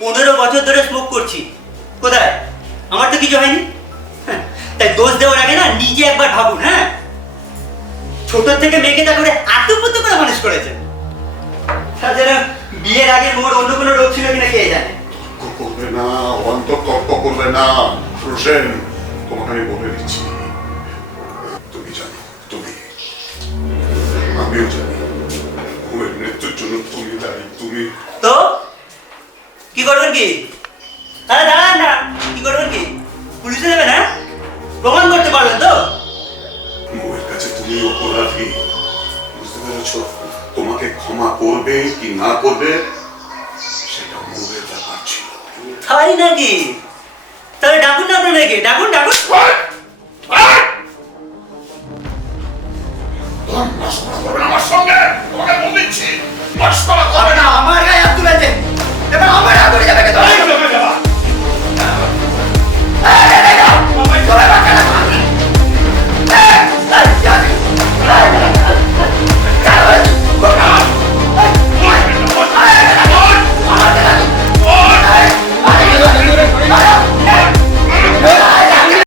15 বছর ধরে স্মোক করছি। কোথায়? আমার তো কিছু হয়নি। তাই দোষ দেওয়ার আগে না নিজে একবার ভাবুন। হ্যাঁ, ছোট থেকে মেয়েকে তা করে আত্মপুত্র করে মানুষ করেছেন। তাছাড়া বিয়ের আগে ওর অন্য কোনো রোগ ছিল কিনা কে জানে। করবে না, অন্তর তর্ক করবে না। রোশেন, তোমাকে আমি বলে দিচ্ছি, তুমি জানো, আমিও জানি ওর মৃত্যুর জন্য তুমি দায়ী। তুমি তো কি করবেন? কি দাঁড়ান না, কি করবেন? কি পুলিশে দেবেন? হ্যাঁ, প্রমাণ করতে পারবেন তো? বউয়ের কাছে তুমি অপরাধী, বুঝতে পেরেছ? তোমাকে ক্ষমা করবে কি না করবে সেটা বউয়ের ব্যাপার ছিল। তাই নাকি? তাহলে ডাকুন না আপনার মেয়েকে, ডাকুন। আমার সঙ্গে তোমাকে বলে দিচ্ছি, মস্করা করবে না। আমার গায়ে হাত তুলেছে, এবার আমার হাত